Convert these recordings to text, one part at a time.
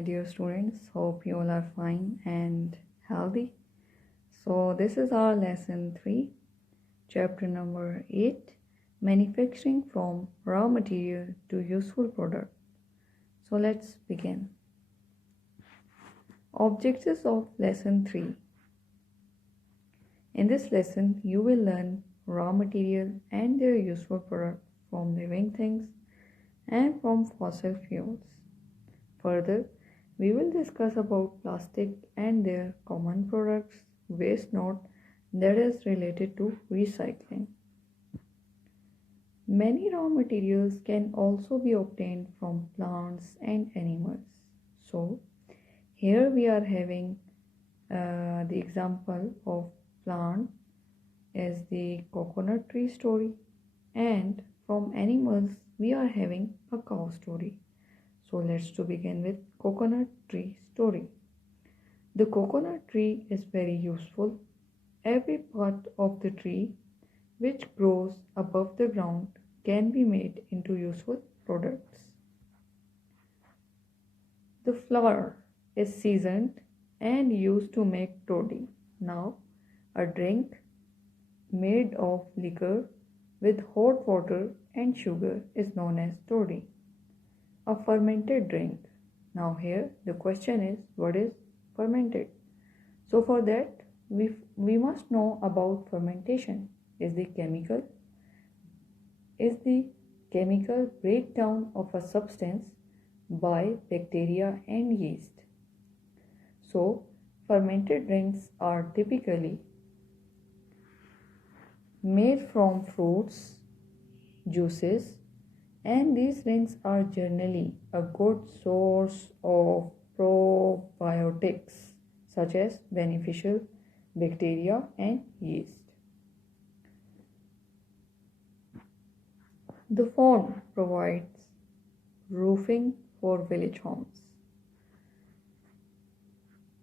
my dear students. Hope you all are fine and healthy. So, this is our lesson 3, chapter number 8, manufacturing from raw material to useful product. So, let's begin. Objectives of lesson 3. In this lesson, you will learn raw material and their useful product from living things and from fossil fuels. Further, we will discuss about plastic and their common products, waste note that is related to recycling. Many raw materials can also be obtained from plants and animals. So, here we are having the example of plant is the coconut tree story, and from animals we are having a cow story. So let's to begin with coconut tree story. The coconut tree is very useful. Every part of the tree which grows above the ground can be made into useful products. The flower is seasoned and used to make toddy. Now, a drink made of liquor with hot water and sugar is known as toddy. A fermented drink. Now here the question is, what is fermented? So for that we must know about fermentation. Is the chemical breakdown of a substance by bacteria and yeast. So fermented drinks are typically made from fruits, juices, and these drinks are generally a good source of probiotics such as beneficial bacteria and yeast. The fond provides roofing for village homes.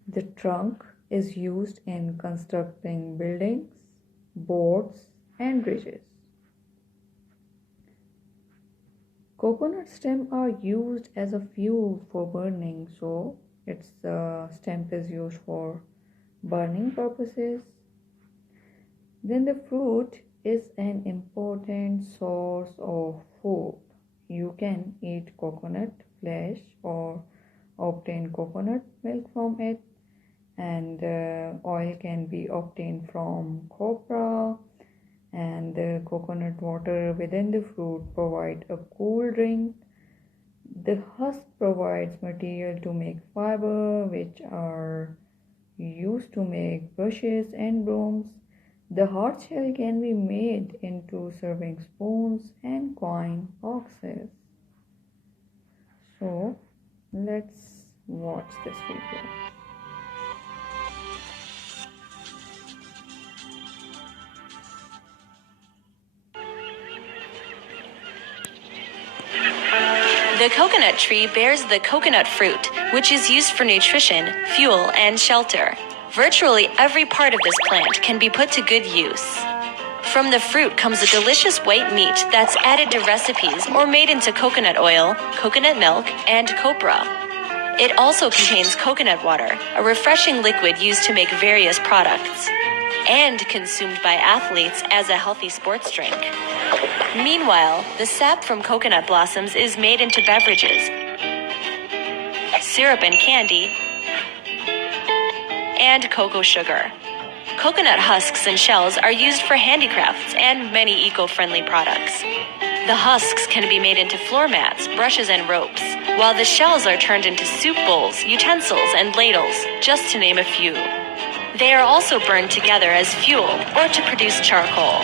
The trunk is used in constructing buildings, boats, and bridges. Coconut stems are used as a fuel for burning, so its stem is used for burning purposes. Then the fruit is an important source of food. You can eat coconut flesh or obtain coconut milk from it, and oil can be obtained from copra, and the coconut water within the fruit provide a cool drink. The husk provides material to make fiber, which are used to make brushes and brooms. The hard shell can be made into serving spoons and coin boxes. So let's watch this video. The coconut tree bears the coconut fruit, which is used for nutrition, fuel, and shelter. Virtually every part of this plant can be put to good use. From the fruit comes a delicious white meat that's added to recipes or made into coconut oil, coconut milk, and copra. It also contains coconut water, a refreshing liquid used to make various products, and consumed by athletes as a healthy sports drink. Meanwhile, the sap from coconut blossoms is made into beverages, syrup and candy, and cocoa sugar. Coconut husks and shells are used for handicrafts and many eco-friendly products. The husks can be made into floor mats, brushes, and ropes, while the shells are turned into soup bowls, utensils, and ladles, just to name a few. They are also burned together as fuel or to produce charcoal.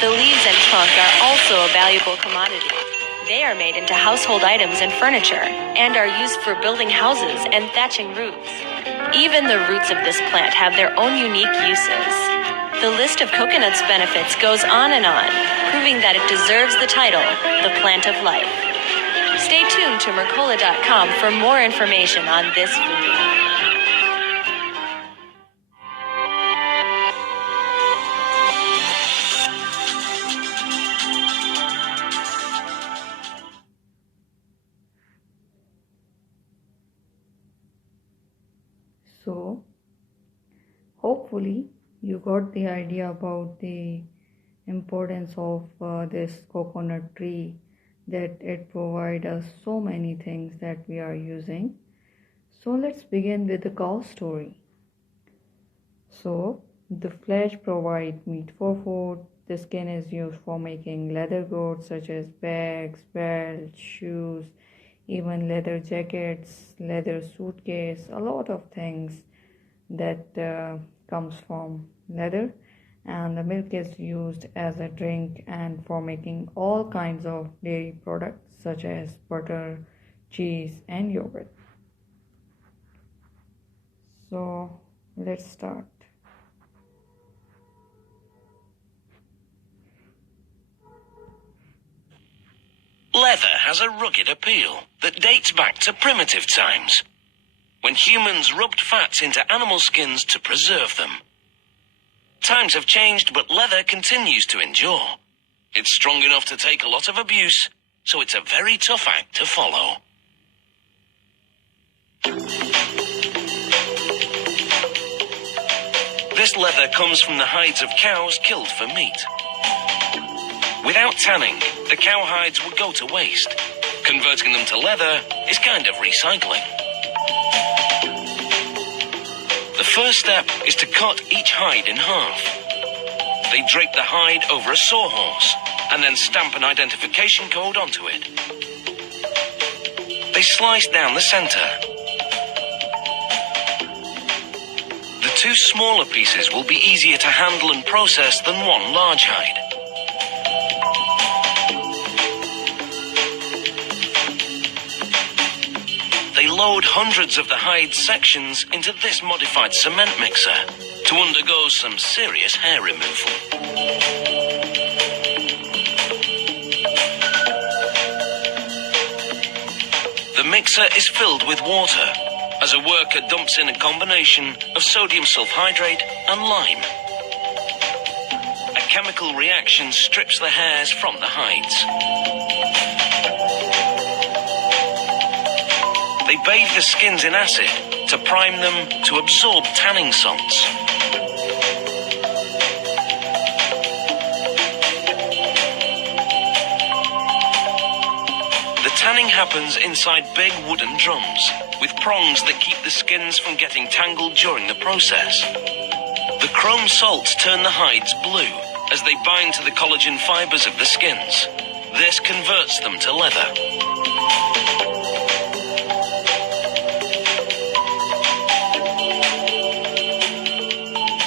The leaves and trunk are also a valuable commodity. They are made into household items and furniture, and are used for building houses and thatching roofs. Even the roots of this plant have their own unique uses. The list of coconut's benefits goes on, proving that it deserves the title, the plant of life. Stay tuned to Mercola.com for more information on this food. So, hopefully, you got the idea about the importance of this coconut tree, that it provides us so many things that we are using. So, let's begin with the cow story. So, the flesh provides meat for food. The skin is used for making leather goods such as bags, belts, shoes, even leather jackets, leather suitcase, a lot of things that comes from leather. And the milk is used as a drink and for making all kinds of dairy products such as butter, cheese, and yogurt. So, let's start. Leather has a rugged appeal that dates back to primitive times, when humans rubbed fats into animal skins to preserve them. Times have changed, but leather continues to endure. It's strong enough to take a lot of abuse, so it's a very tough act to follow. This leather comes from the hides of cows killed for meat. Without tanning, the cow hides would go to waste. Converting them to leather is kind of recycling. The first step is to cut each hide in half. They drape the hide over a sawhorse and then stamp an identification code onto it. They slice down the center. The two smaller pieces will be easier to handle and process than one large hide. They load hundreds of the hide sections into this modified cement mixer to undergo some serious hair removal. The mixer is filled with water as a worker dumps in a combination of sodium sulfhydrate and lime. A chemical reaction strips the hairs from the hides. They bathe the skins in acid to prime them to absorb tanning salts. The tanning happens inside big wooden drums with prongs that keep the skins from getting tangled during the process. The chrome salts turn the hides blue as they bind to the collagen fibers of the skins. This converts them to leather.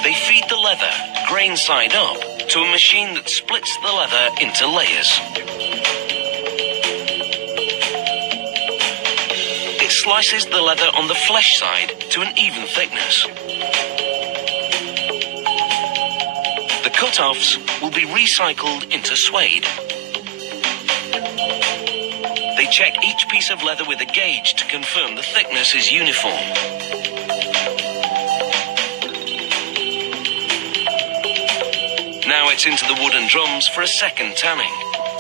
They feed the leather, grain side up, to a machine that splits the leather into layers. It slices the leather on the flesh side to an even thickness. The cut-offs will be recycled into suede. They check each piece of leather with a gauge to confirm the thickness is uniform. Now it's into the wooden drums for a second tanning,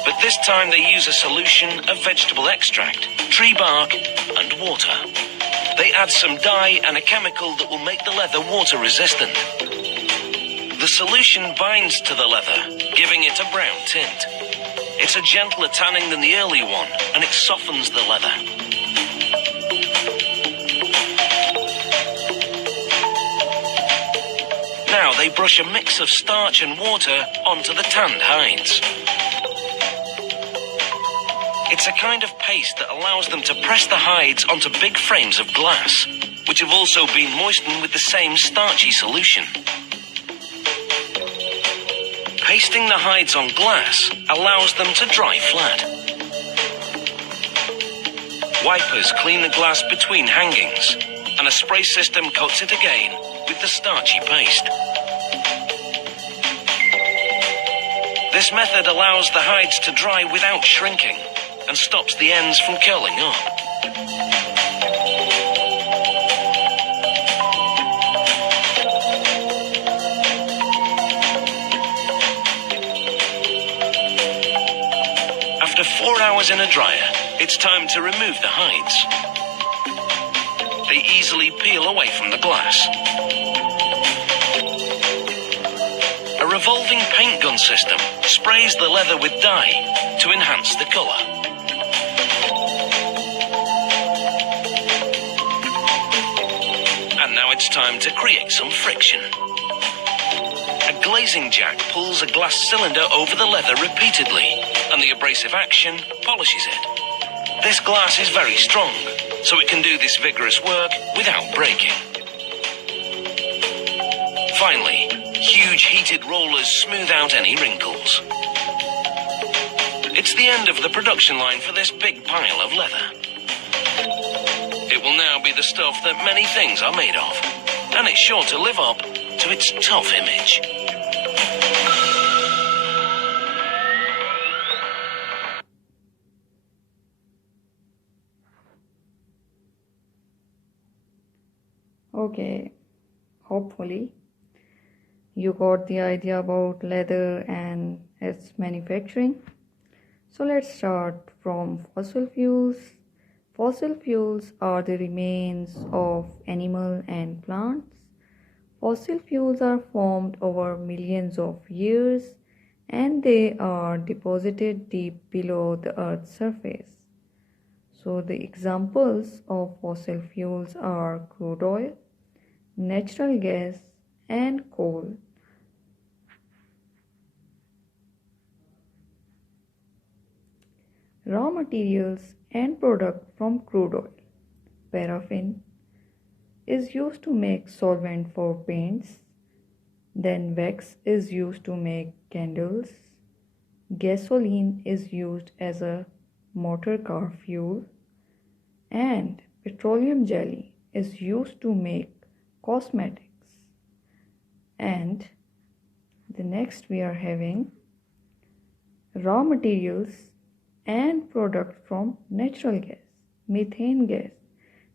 but this time they use a solution of vegetable extract, tree bark, and water. They add some dye and a chemical that will make the leather water resistant. The solution binds to the leather, giving it a brown tint. It's a gentler tanning than the early one, and it softens the leather. Now they brush a mix of starch and water onto the tanned hides. It's a kind of paste that allows them to press the hides onto big frames of glass, which have also been moistened with the same starchy solution. Pasting the hides on glass allows them to dry flat. Wipers clean the glass between hangings, and a spray system coats it again with the starchy paste. This method allows the hides to dry without shrinking and stops the ends from curling up. After 4 hours in a dryer, it's time to remove the hides. They very easily peel away from the glass. A revolving paint gun system sprays the leather with dye to enhance the colour. And now it's time to create some friction. A glazing jack pulls a glass cylinder over the leather repeatedly, and the abrasive action polishes it. This glass is very strong, so it can do this vigorous work without breaking. Finally, huge heated rollers smooth out any wrinkles. It's the end of the production line for this big pile of leather. It will now be the stuff that many things are made of, and it's sure to live up to its tough image. Okay, hopefully you got the idea about leather and its manufacturing. So let's start from fossil fuels. Fossil fuels are the remains of animal and plants. Fossil fuels are formed over millions of years and they are deposited deep below the Earth's surface. So the examples of fossil fuels are crude oil, natural gas, and coal. Raw materials and product from crude oil. Paraffin is used to make solvent for paints. Then wax is used to make candles. Gasoline is used as a motor car fuel. And petroleum jelly is used to make cosmetics. And the next we are having raw materials and product from natural gas, methane gas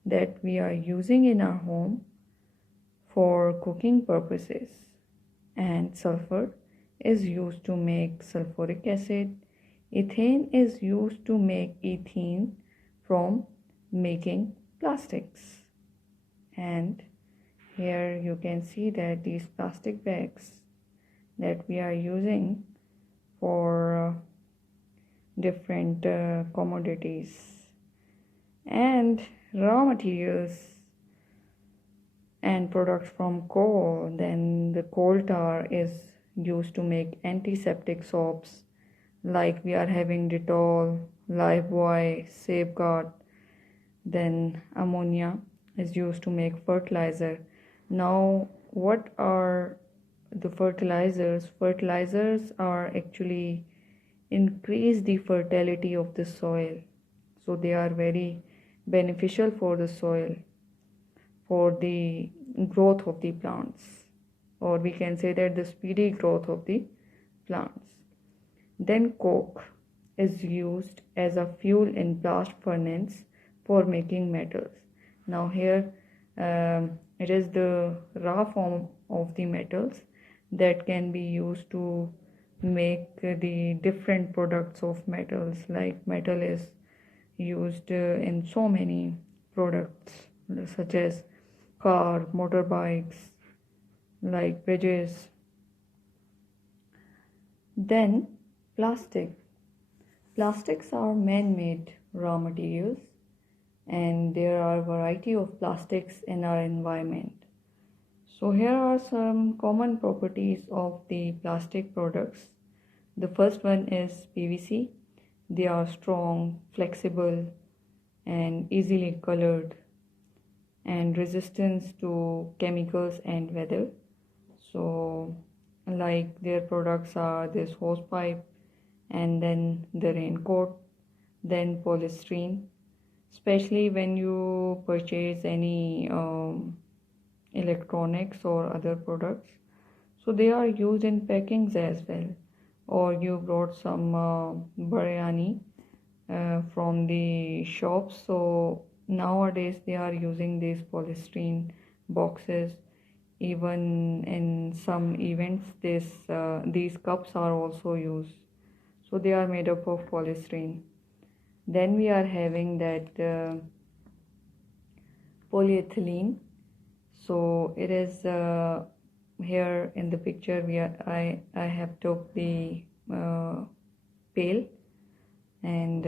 that we are using in our home for cooking purposes, and sulfur is used to make sulfuric acid. Ethane is used to make ethene from making plastics. And here you can see that these plastic bags that we are using for different commodities, and raw materials and products from coal. Then the coal tar is used to make antiseptic soaps, like we are having Dettol, Lifebuoy, Safeguard. Then ammonia is used to make fertilizer. Now what are the fertilizers? Fertilizers are actually increase the fertility of the soil, so they are very beneficial for the soil, for the growth of the plants, or we can say that the speedy growth of the plants. Then coke is used as a fuel in blast furnace for making metals. Now here it is the raw form of the metals that can be used to make the different products of metals. Like metal is used in so many products such as car, motorbikes, like bridges. Then plastics are man-made raw materials, and there are a variety of plastics in our environment. So here are some common properties of the plastic products. The first one is PVC. They are strong, flexible, and easily colored, and resistance to chemicals and weather. So like their products are this hose pipe, and then the raincoat, then polystyrene, especially when you purchase any electronics or other products. So they are used in packings as well. Or you brought some biryani from the shops, so nowadays they are using these polystyrene boxes. Even in some events, these cups are also used, so they are made up of polystyrene. Then we are having that polyethylene. So it is here in the picture I have took the pail, and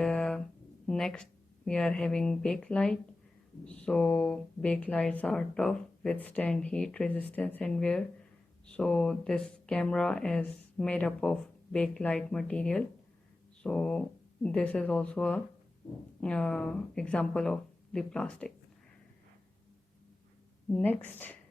next we are having bakelite. So bakelights are tough, withstand heat resistance and wear. So this camera is made up of bakelite material. So this is also a example of the plastic. Next